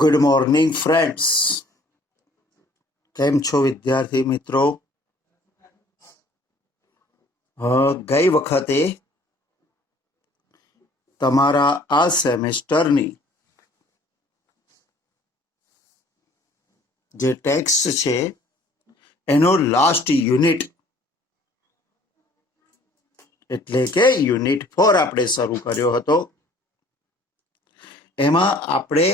Good morning friends. કેમ છો વિદ્યાર્થી મિત્રો? ગઈ વખતે તમારા આ સેમેસ્ટરની જે ટેક્સ્ટ છે એનો લાસ્ટ યુનિટ એટલે કે યુનિટ 4 આપણે શરૂ કર્યો હતો. એમાં આપણે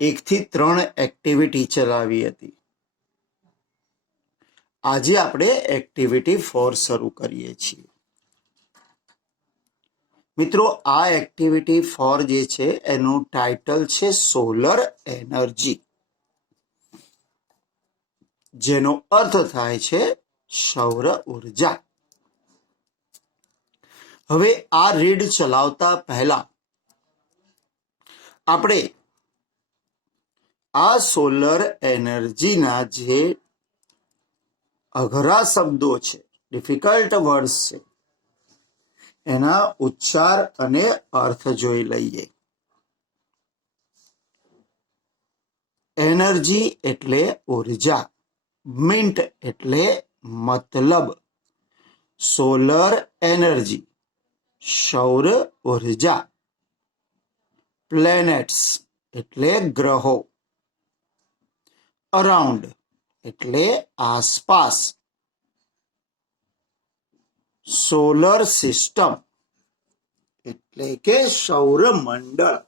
1 થી 3 એક્ટિવિટી ચલાવી હતી. આજે આપણે એક્ટિવિટી 4 શરૂ કરીએ છીએ. મિત્રો, આ એક્ટિવિટી 4 જે છે એનું ટાઇટલ છે સોલર એનર્જી, જેનો અર્થ થાય છે સૌર ઉર્જા. હવે આ રીડ ચલાવતા પહેલા આપણે આ સોલર એનર્જીના જે અઘરા શબ્દો છે, ડિફિકલ્ટ વર્ડ્સ છે, એના ઉચ્ચાર અને અર્થ જોઈ લઈએ. એનર્જી એટલે ઉર્જા, મિન્ટ એટલે મતલબ, સોલર એનર્જી સૌર ઉર્જા, પ્લેનેટ્સ એટલે ગ્રહો, અરાઉન્ડ એટલે આસપાસ, સોલર સિસ્ટમ એટલે કે સૌરમંડળ,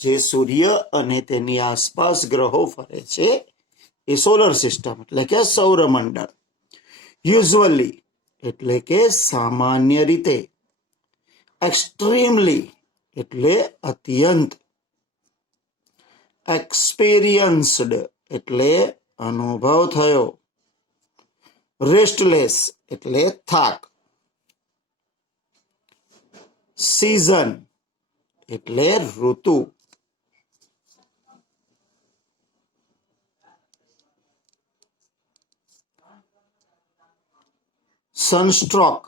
જે સૂર્ય અને તેની આસપાસ ગ્રહો ફરે છે એ સોલર સિસ્ટમ એટલે કે સૌરમંડળ. યુઝ્યુઅલી એટલે કે સામાન્ય રીતે, એક્સ્ટ્રીમલી એટલે અત્યંત, એક્સપિરિયન્સ્ડ એટલે અનુભવ થયો, રેસ્ટલેસ એટલે થાક, સીઝન એટલે ઋતુ, સનસ્ટ્રોક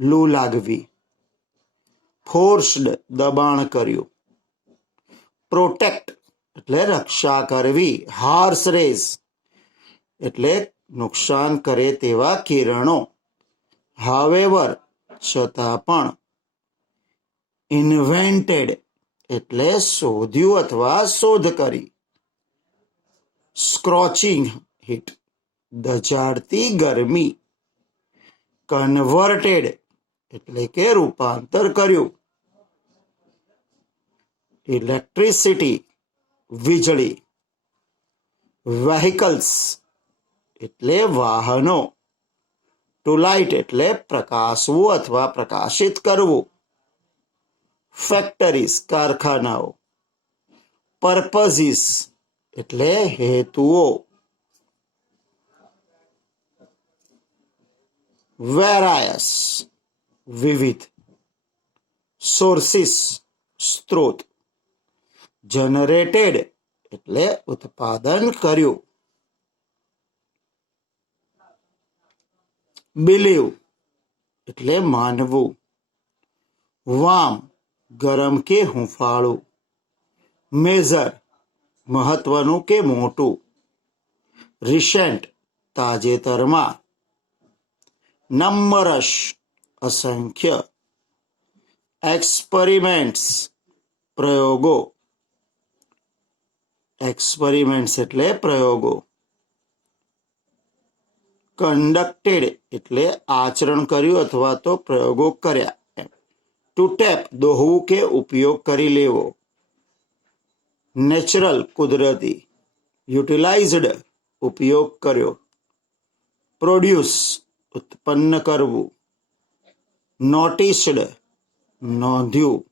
લૂ લાગવી, ફોર્સ્ડ દબાણ કર્યું, પ્રોટેક્ટ એટલે રક્ષા કરવી, હાર્સ રેઝ એટલે નુકસાન કરે તેવા કિરણો, હાવેવર છતાં પણ, ઇન્વેન્ટેડ એટલે શોધ્યું અથવા શોધ કરી, સ્ક્રોચિંગ હીટ દજાડતી ગરમી, કન્વર્ટેડ એટલે કે રૂપાંતર કર્યું, ઇલેક્ટ્રિસિટી વીજળી, વેહિકલ્સ એટલે વાહનો, ટુ લાઇટ એટલે પ્રકાશવું અથવા પ્રકાશિત કરવું, ફેક્ટરીઝ કારખાનાઓ, પર્પઝીસ એટલે હેતુઓ, વેરાયસ વિવિધ, સોર્સિસ સ્ત્રોત, જનરેટેડ એટલે ઉત્પાદન કર્યું, બિલીવ એટલે માનવું, વામ ગરમ કે હુંફાળું, મેઝર મહત્વનું કે મોટું, રિસેન્ટ તાજેતરમાં, નંબરસ અસંખ્ય, એક્સપેરિમેન્ટ્સ પ્રયોગો, એક્સપેરિમેન્ટ્સ એટલે પ્રયોગો, કન્ડક્ટેડ એટલે આચરણ કર્યું અથવા તો પ્રયોગો કર્યા, ટુ ટેપ દોહવું કે ઉપયોગ કરી લેવો, નેચરલ કુદરતી, યુટિલાઇઝડ ઉપયોગ કર્યો, પ્રોડ્યુસ ઉત્પન્ન કરવું, નોટિસ્ડ નોંધ્યું,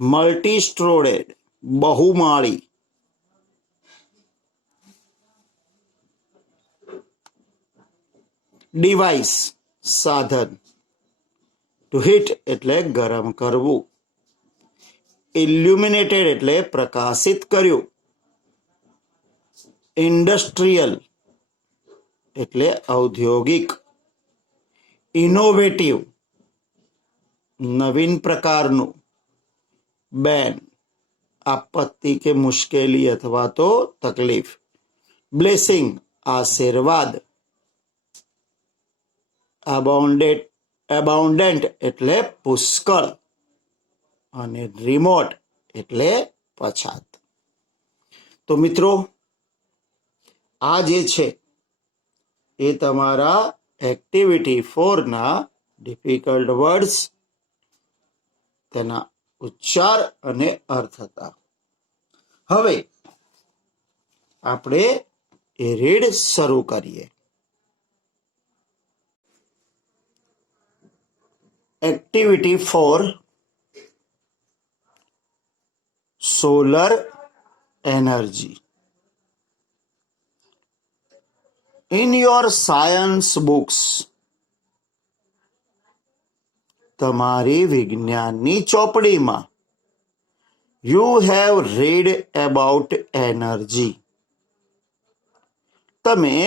મલ્ટીસ્ટ્રોડેડ બહુમાળી, ડિવાઇસ સાધન, ટુ હીટ એટલે ગરમ કરવું, ઇલ્યુમિનેટેડ એટલે પ્રકાશિત કર્યું, ઇન્ડસ્ટ્રીયલ એટલે ઔદ્યોગિક, ઇનોવેટિવ નવીન પ્રકારનું, બેન આપત્તિ કે મુશ્કેલી અથવા તો તકલીફ, બ્લેસિંગ આશીર્વાદ, એબાઉન્ડન્ટ એટલે પુષ્કળ, અને રિમોટ એટલે પછાત. તો મિત્રો, આ જે છે એ તમારા એક્ટિવિટી 4 ના ડિફિકલ્ટ વર્ડ્સ, તેના ઉચ્ચાર અને અર્થ હતા. હવે આપણે એ રીડ શરૂ કરીએ. Activity 4, solar energy. In your science books, તમારી વિજ્ઞાનની ચોપડીમાં, you have read about energy. તમે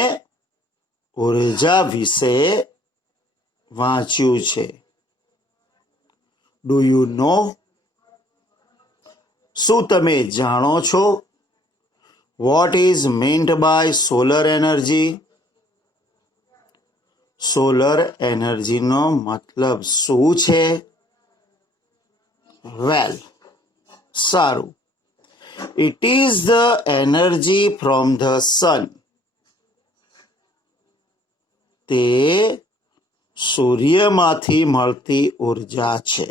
ઉર્જા વિશે વાંચ્યું છે. Do you know? શું તમે જાણો છો? What is meant by solar energy? Solar એનર્જીનો મતલબ શું છે? વેલ, સારું. It is the energy from the sun. તે સૂર્યમાંથી મળતી ઉર્જા છે.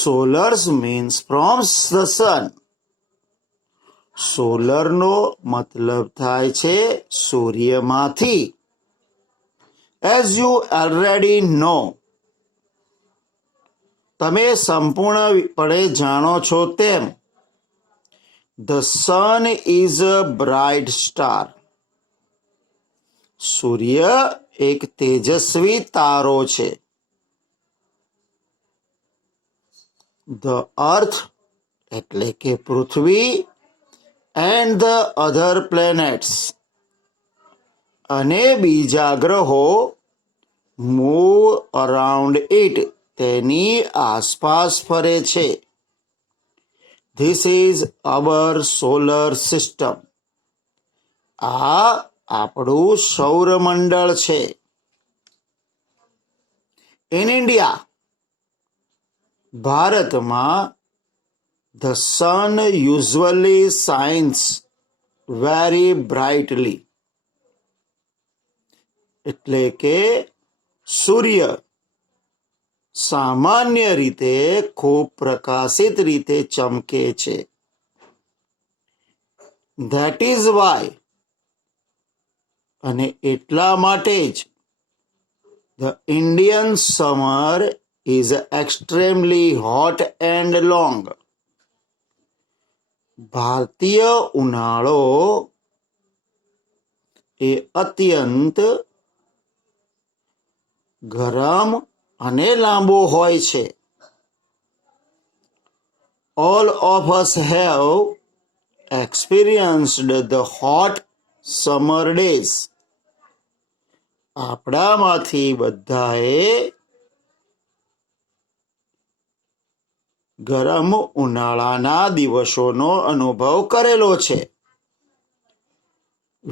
Solars means from the sun. સોલરનો મતલબ થાય છે સૂર્યમાંથી. As you already know, તમે સંપૂર્ણપણે જાણો છો તેમ, the sun is a bright star. સૂર્ય એક તેજસ્વી તારો છે. The earth એટલે કે પૃથ્વી and the other planets અને બીજા ગ્રહો move around it, તેની આસપાસ ફરે છે. This is our solar system. આ આપણું સૌરમંડળ છે. In India, ભારતમાં, the sun usually shines very brightly. એટલે કે સૂર્ય સામાન્ય રીતે ખૂબ પ્રકાશિત રીતે ચમકે છે. That is why, અને એટલા માટે જ, the Indian summer is extremely hot and long. ભારતીય ઉનાળો એ અત્યંત ગરમ અને લાંબો હોય છે. All of us have experienced the hot summer days. આપણામાંથી બધાએ ગરમ ઉનાળાના દિવસોનો અનુભવ કરેલો છે.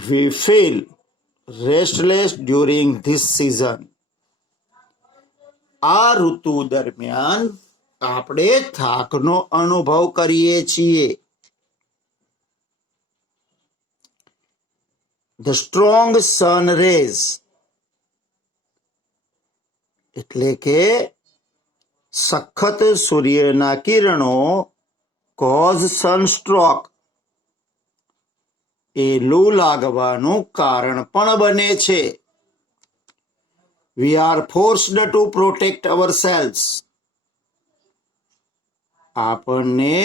We feel restless during this season. આ ઋતુ દરમિયાન આપણે થાકનો અનુભવ કરીએ છીએ. The strong sun rays એટલે કે સખત સૂર્યના કિરણો cause sunstroke, એ લૂ લાગવાનું કારણ પણ બને છે. We are forced to protect ourselves. આપણને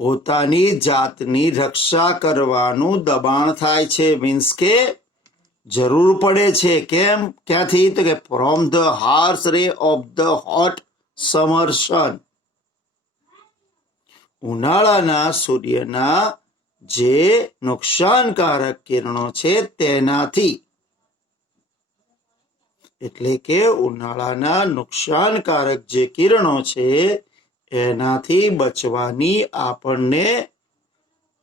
પોતાની જાતની રક્ષા કરવાનું દબાણ થાય છે. મીન્સ કે જરૂર પડે છે. કેમ? ક્યાંથી? તો કે from the harsh ray of the hot summer sun. ઉનાળાના સૂર્યના જે નુકસાનકારક કિરણો છે તેનાથી. એટલે કે ઉનાળાના નુકસાનકારક જે કિરણો છે એનાથી બચવાની આપણને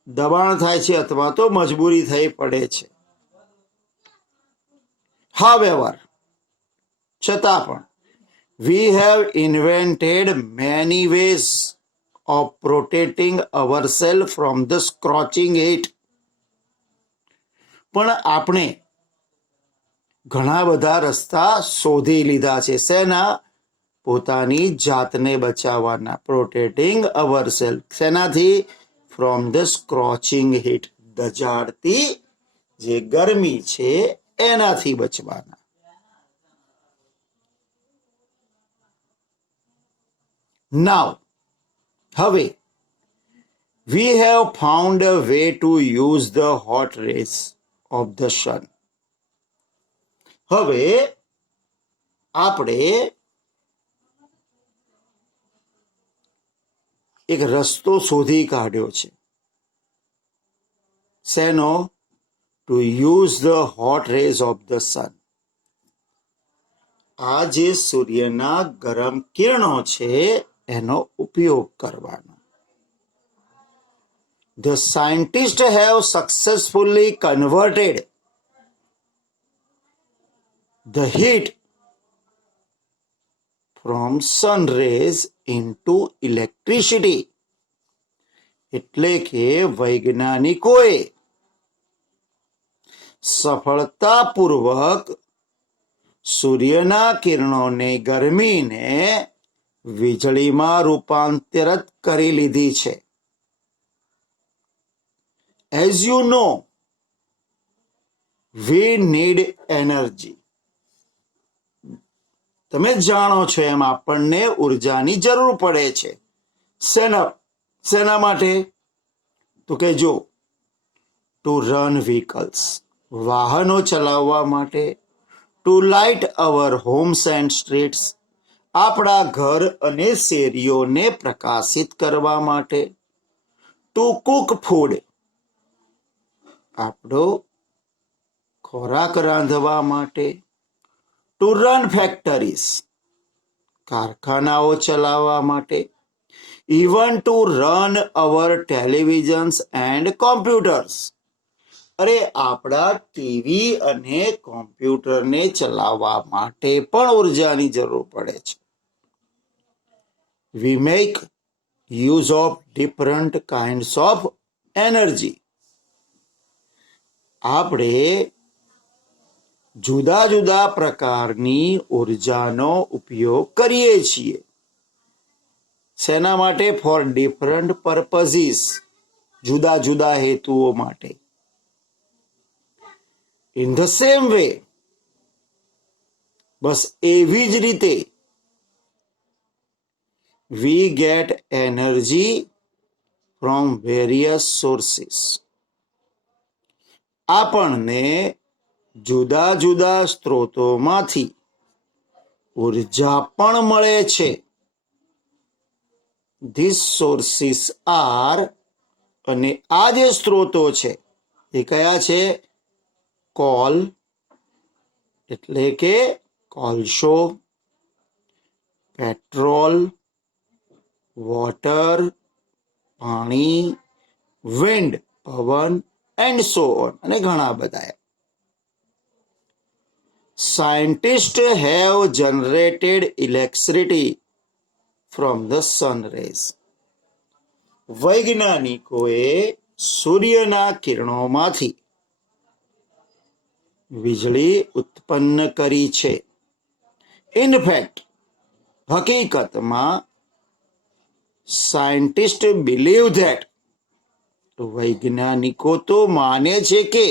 દબાણ થાય છે અથવા તો મજબૂરી થઈ પડે છે. However, છતાં પણ we have invented many ways of protecting ourselves from the scorching heat. પણ આપણે ઘણા બધા રસ્તા શોધી લીધા છે. શેના? પોતાની જાતને બચાવવાના. Protecting ourselves. શેનાથી? From the scorching heat. દજાડતી જે ગરમી છે એનાથી બચવાના. નાવ હવે we have found a way to use the hot rays of the sun. હવે આપણે એક રસ્તો શોધી કાઢ્યો છે. શેનો? To use the hot rays of the sun. આ જે સૂર્યના ગરમ કિરણો છે એનો ઉપયોગ કરવાનો. The scientists have successfully converted the heat from sun rays into electricity. એટલે કે વૈજ્ઞાનિકોએ સફળતાપૂર્વક સૂર્યના કિરણોને ગરમીને વીજળીમાં રૂપાંતરિત કરી લીધી છે. As you know, we need energy. તમે જાણો છો એમ આપણને ઉર્જાની જરૂર પડે છે. શેના માટે? તો કે જો ટુ રન વ્હીકલ્સ, વાહનો ચલાવવા માટે, to light our homes and streets, આપણા ઘર અને શેરીઓને પ્રકાશિત કરવા માટે, ટુ કુક ફૂડ, આપણો ખોરાક રાંધવા માટે, ટુ રન ફેક્ટરીઝ, કારખાનાઓ ચલાવવા માટે, even to run our televisions and computers. અરે આપણા ટીવી અને કોમ્પ્યુટરને ચલાવવા માટે પણ ઉર્જાની જરૂર પડે છે. We make use of different kinds of energy. આપણે જુદા જુદા પ્રકારની ઉર્જાનો ઉપયોગ કરીએ છીએ. શેના માટે? ફોર ડિફરન્ટ પર્પઝીસ, જુદા જુદા હેતુઓ માટે. ઇન ધ સેમ વે, બસ એવી જ રીતે, we get energy from various sources. આપણને જુદા જુદા સ્ત્રોતોમાંથી ઉર્જા પણ મળે છે. These sources are, અને આ જે સ્ત્રોતો છે એ કયા છે? કોલ એટલે કે કોલસો, પેટ્રોલ, વોટર પાણી, વિન્ડ પવન, એન્ડ સો ઓન, અને ઘણા બધા. Scientists have generated electricity from the sun rays. વૈજ્ઞાનિકોએ સૂર્યના કિરણોમાંથી વીજળી ઉત્પન્ન કરી છે. ઇનફેક્ટ, હકીકતમાં સાયન્ટિસ્ટ બિલીવ ધેટ, વૈજ્ઞાનિકો તો માને છે કે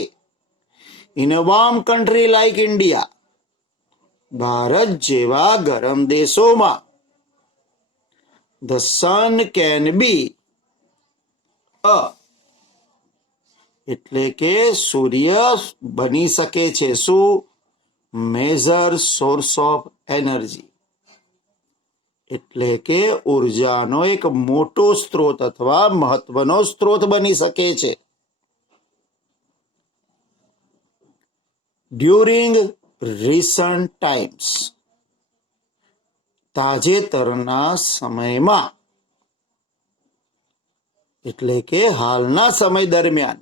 in a warm country like India, Bharat જેવા ગરમ દેશોમાં, ધ સન કેન બી અ, એટલે કે સૂર્ય બની શકે છે શું? Major source of energy. એટલે કે ઉર્જાનો એક મોટો સ્ત્રોત અથવા મહત્વનો સ્ત્રોત બની શકે છે. ડ્યુરિંગ recent times, તાજેતરના સમયમાં, એટલે કે હાલના સમય દરમિયાન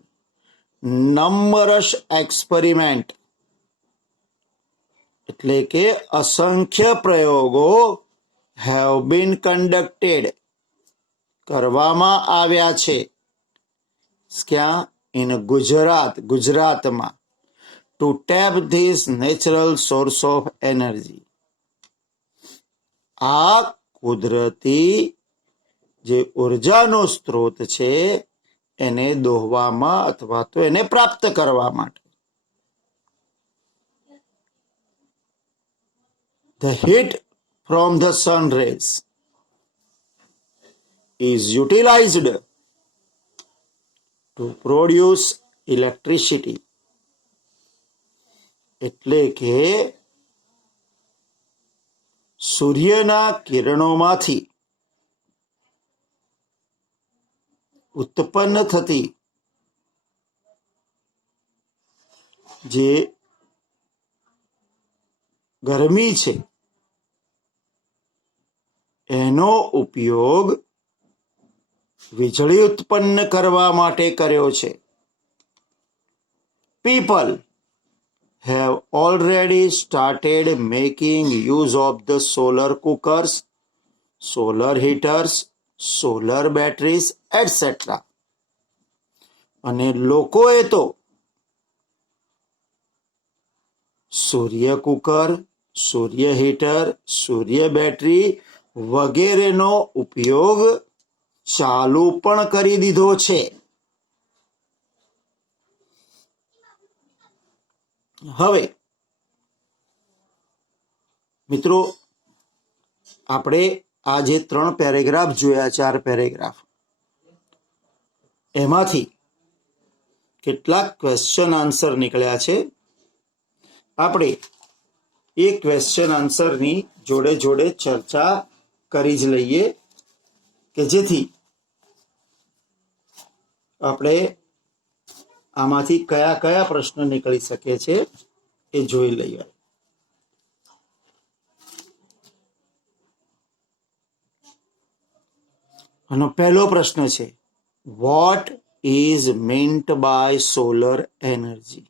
numerous experiment, એટલે કે અસંખ્ય પ્રયોગો have been conducted, કરવામાં આવ્યા છે. ક્યાં? ઇન ગુજરાત, ગુજરાતમાં. to tap this natural source of energy, આ કુદરતી જે ઉર્જાનો સ્ત્રોત છે એને દોહવામાં અથવા તો એને પ્રાપ્ત કરવા માટે. The heat from the sun rays is utilized to produce electricity, એટલે કે સૂર્યના કિરણોમાંથી ઉત્પન્ન થતી જે ગરમી છે એનો ઉપયોગ વીજળી ઉત્પન્ન કરવા માટે કર્યો છે. People have already started making use of the solar cookers, solar heaters, solar batteries, etc. અને લોકોએ તો સૂર્ય કુકર, સૂર્ય હીટર, સૂર્ય બેટરી વગેરેનો ઉપયોગ ચાલુ પણ કરી દીધો છે. હવે મિત્રો, આપણે આ જે 3 પેરેગ્રાફ જોયા, 4 પેરેગ્રાફ, એમાંથી કેટલાક ક્વેશ્ચન આન્સર નીકળ્યા છે. આપણે એ ક્વેશ્ચન આન્સરની જોડે જોડે ચર્ચા કરી જ લઈએ કે જેથી આપણે આમાંથી કયા કયા પ્રશ્ન નીકળી શકે છે એ જોઈ લઈએ. આનો પહેલો પ્રશ્ન છે, what is meant by solar energy?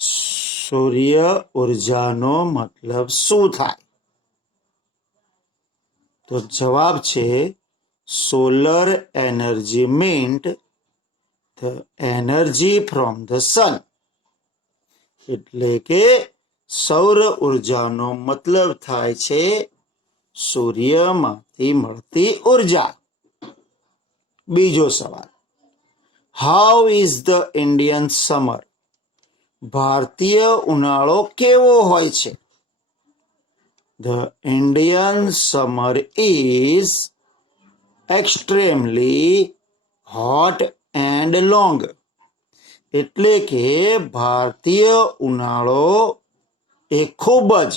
સૂર્ય ઉર્જાનો મતલબ શું થાય? તો જવાબ છે, solar energy meant the energy from the sun, એટલે કે સૌર ઉર્જાનો મતલબ થાય છે સૂર્યમાંથી મળતી ઉર્જા. બીજો સવાલ, how is the Indian summer? ભારતીય ઉનાળો કેવો હોય છે? The Indian summer is extremely hot and long, એટલે કે ભારતીય ઉનાળો એ ખૂબ જ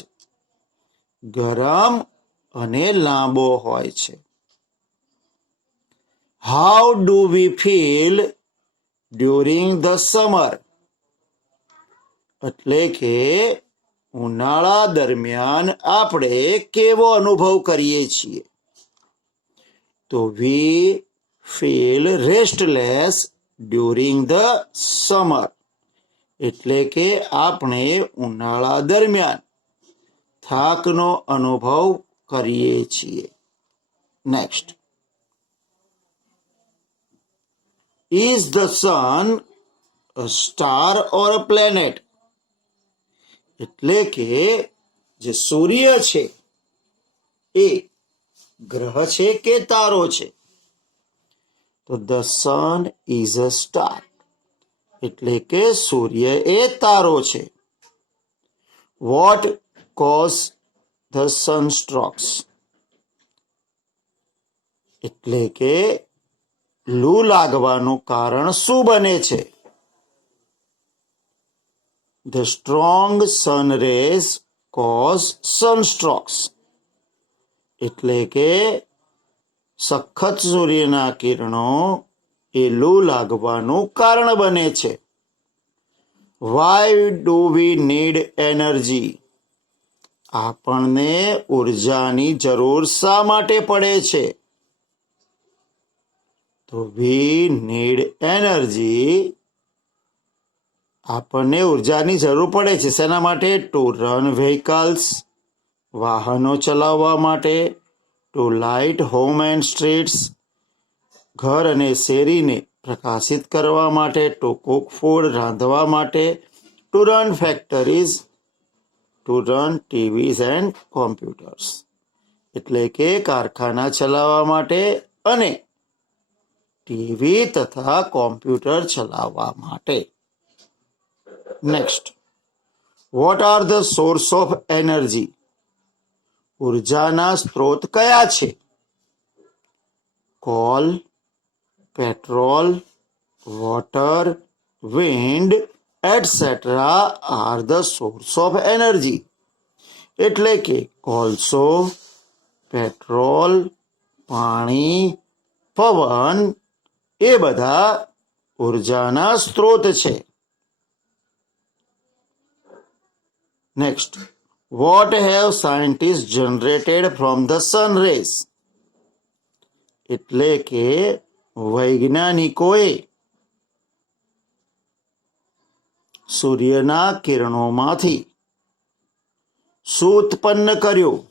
ગરમ અને લાંબો હોય છે. How do we feel during the summer? એટલે કે ઉનાળા દરમિયાન આપણે કેવો અનુભવ કરીએ છીએ? તો we feel restless during the summer, એટલે કે આપણે ઉનાળા દરમિયાન થાકનો અનુભવ કરીએ છીએ. Next, is the sun a star or a planet? એટલે કે જે સૂર્ય છે એ ગ્રહ છે કે તારો છે? તો the sun is a star, એટલે કે સૂર્ય એ તારો છે. what cause the sunstrokes? એટલે કે લૂ લાગવાનું કારણ શું બને છે? The strong sun rays cause sunstrokes, એટલે કે સખત સૂર્યના કિરણો એ લૂ લાગવાનું કારણ બને છે. Why do we need energy? આપણને ઉર્જાની જરૂર શા માટે પડે છે? તો વી નીડ એનર્જી. આપણને ઉર્જાની જરૂર પડે છે શેના માટે? ટુ રન વ્હીકલ્સ, વાહનો ચલાવવા માટે, to light home and streets, ઘર અને શેરીને પ્રકાશિત કરવા માટે, ટુ કુક ફૂડ, રાંધવા માટે, two run factories, two run TVs and computers, એટલે કે કારખાના ચલાવવા માટે અને ટીવી તથા કોમ્પ્યુટર ચલાવવા માટે. Next, what are the source of energy? ઉર્જાના સ્ત્રોત કયા છે? Call, petrol, water, wind etcetera are the source of energy. એટલે કે કોલસો, પેટ્રોલ, પાણી, પવન એ બધા ઉર્જાના સ્ત્રોત છે. Next, what have scientist generated from the sun rays? એટલે કે વૈજ્ઞાનિકોએ સૂર્યના કિરણોમાંથી શું ઉત્પન્ન કર્યું?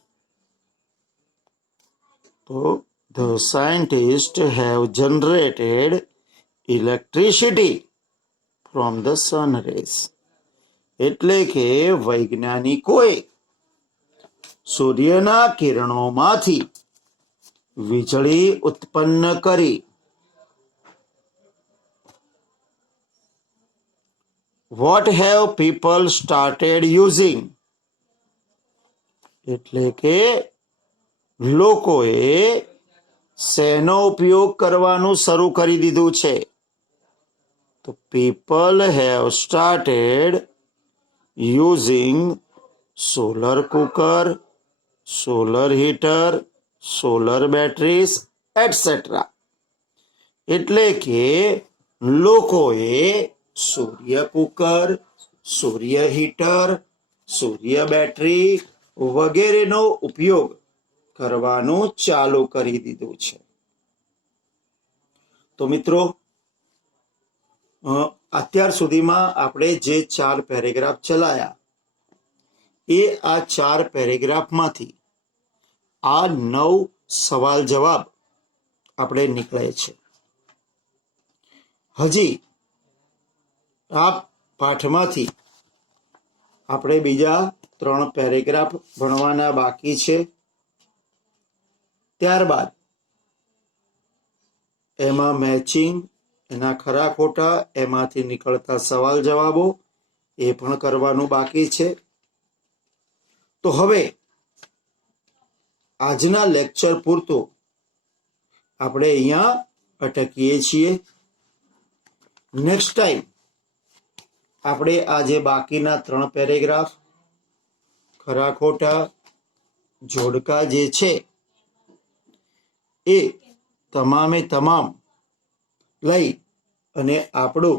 તો the scientist have generated electricity from the sun rays. એટલે કે વૈજ્ઞાનિકોએ સૂર્યના કિરણોમાંથી વીજળી ઉત્પન્ન કરી. What have people started using? એટલે કે લોકોએ શેનો ઉપયોગ કરવાનું શરૂ કરી દીધું છે? તો people have started using solar cooker, solar heater, solar batteries etcetera. એટલે કે લોકોએ સૂર્ય કુકર, સૂર્ય હીટર, સૂર્ય બેટરી વગેરેનો ઉપયોગ કરવાનું ચાલુ કરી દીધું છે. તો મિત્રો, અત્યાર સુધીમાં આપણે જે 4 પેરેગ્રાફ ચલાયા એ આ 4 પેરેગ્રાફમાંથી આ 9 સવાલ જવાબ આપણે નીકળે છે. હજી આ પાઠમાંથી આપણે બીજા 3 પેરેગ્રાફ ભણવાના બાકી છે. ત્યારબાદ એમાં મેચિંગ, એના ખરા ખોટા, એમાંથી નીકળતા સવાલ જવાબો એ પણ કરવાનું બાકી છે. તો હવે આજના લેક્ચર પૂરતું આપણે અહીંયા અટકીએ છીએ. નેક્સ્ટ ટાઈમ આપણે આ જે બાકીના 3 પેરેગ્રાફ, ખરા ખોટા, જોડકા જે છે એ તમામે તમામ લઈ અને આપણું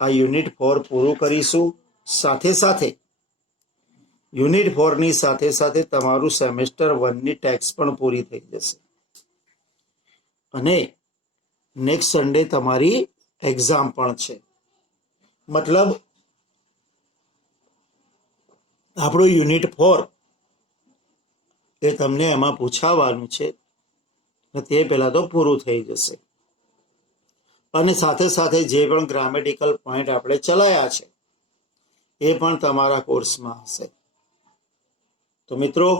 આ યુનિટ 4 પૂરું કરીશું. સાથે સાથે યુનિટ 4ની સાથે સાથે તમારું સેમેસ્ટર 1ની ટેક્સ્ટ પણ પૂરી થઈ જશે અને નેક્સ્ટ સન્ડે તમારી એક્ઝામ પણ છે. મતલબ આપણું યુનિટ 4 એ તમને એમાં પૂછાવાનું છે તે પહેલા તો પૂરું થઈ જશે અને સાથે સાથે જે પણ ગ્રામેટિકલ પોઈન્ટ આપણે ચલાયા છે એ પણ તમારા કોર્સમાં હશે. તો મિત્રો,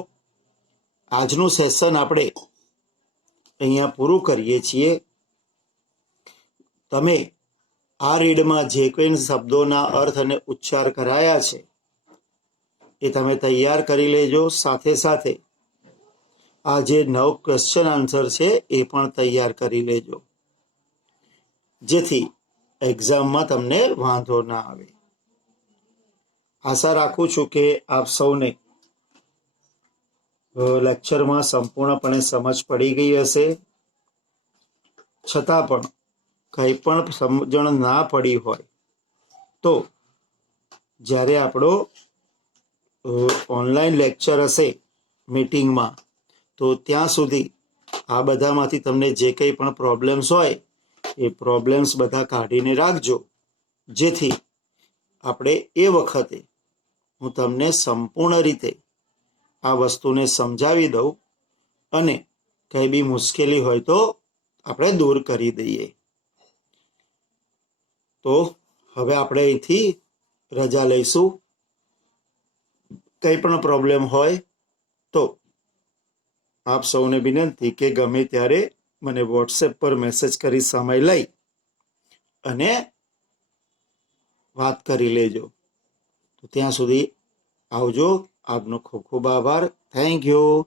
આજનું સેશન આપણે અહીંયા પૂરું કરીએ છીએ. તમે આ રીડમાં જે કોઈ શબ્દોના અર્થ અને ઉચ્ચાર કરાયા છે એ તમે તૈયાર કરી લેજો. સાથે સાથે આ જે 9 ક્વેશ્ચન આન્સર છે એ પણ તૈયાર કરી લેજો, જેથી એક્ઝામમાં તમને વાંધો ના આવે. આશા રાખું છું કે આપ સૌને લેક્ચરમાં સંપૂર્ણપણે સમજ પડી ગઈ હશે. છતાં પણ કંઈ પણ સમજણ ના પડી હોય તો જ્યારે આપણો ઓનલાઈન લેક્ચર હશે મીટિંગમાં, તો ત્યાં સુધી આ બધામાંથી તમને જે કંઈ પણ પ્રોબ્લેમ્સ હોય એ પ્રોબ્લેમ્સ બધા કાઢીને રાખજો, જેથી આપણે એ વખતે હું તમને સંપૂર્ણ રીતે આ વસ્તુને સમજાવી દઉં અને કંઈ બી મુશ્કેલી હોય તો આપણે દૂર કરી દઈએ. તો હવે આપણે અહીંથી રજા લઈશું. કંઈ પણ પ્રોબ્લેમ હોય તો આપ સૌને વિનંતી કે ગમે ત્યારે મને વોટ્સએપ પર મેસેજ કરી સમય લઈ અને વાત કરી લેજો. તો ત્યાં સુધી આવજો. આપનો ખૂબ ખૂબ આભાર. Thank you.